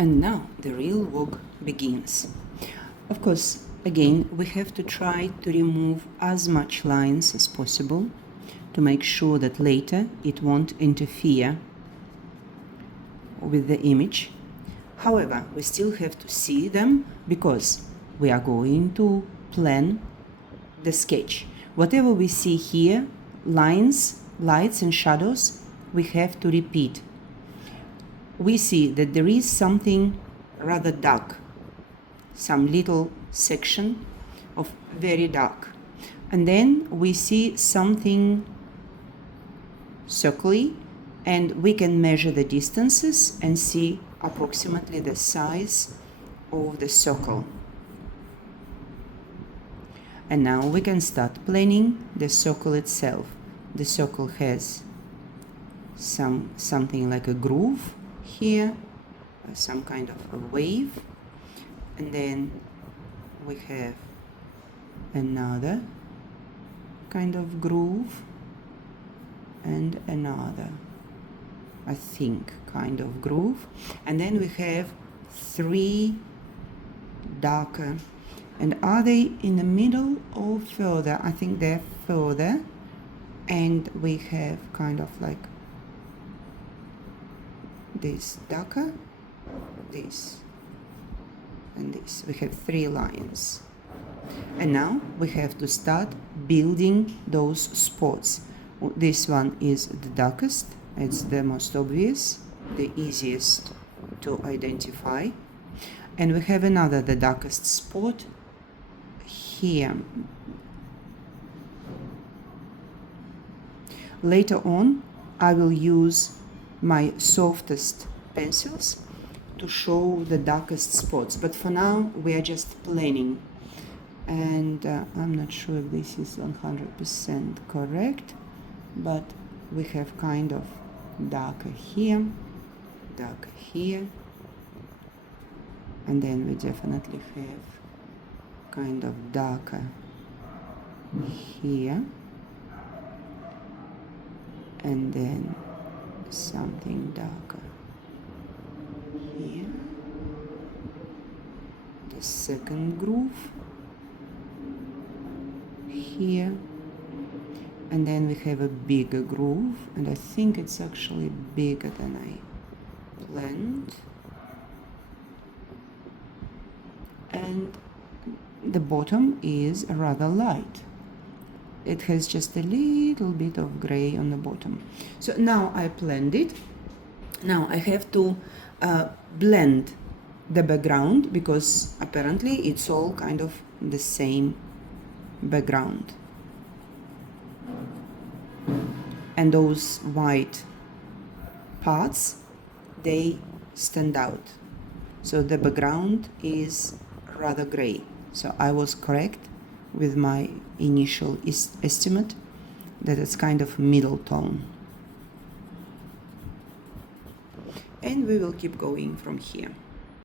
And now the real work begins. Of course, again, we have to try to remove as much lines as possible to make sure that later it won't interfere with the image. However, we still have to see them because we are going to plan the sketch. Whatever we see here, lines, lights and shadows, we have to repeat. We see that there is something rather dark, some little section of very dark. And then we see something circly, and we can measure the distances and see approximately the size of the circle. And now we can start planning the circle itself. The circle has something like a groove here, some kind of a wave, and then we have another kind of groove and another, I think, kind of groove, and then we have three darker. And are they in the middle or further? I think they're further, and we have kind of like this darker, this, and this. We have three lines. And now we have to start building those spots. This one is the darkest, it's the most obvious, the easiest to identify. And we have another, the darkest spot here. Later on, I will use my softest pencils to show the darkest spots, but for now we are just planning. And I'm not sure if this is 100% correct, but we have kind of darker here, and then we definitely have kind of darker here, and then something darker here, the second groove here, and then we have a bigger groove, and I think it's actually bigger than I planned. And the bottom is rather light. It has just a little bit of gray on the bottom. So now I planned it. Now I have to blend the background, because apparently it's all kind of the same background. And those white parts, they stand out. So the background is rather gray. So I was correct with my initial estimate that it's kind of middle tone. And we will keep going from here.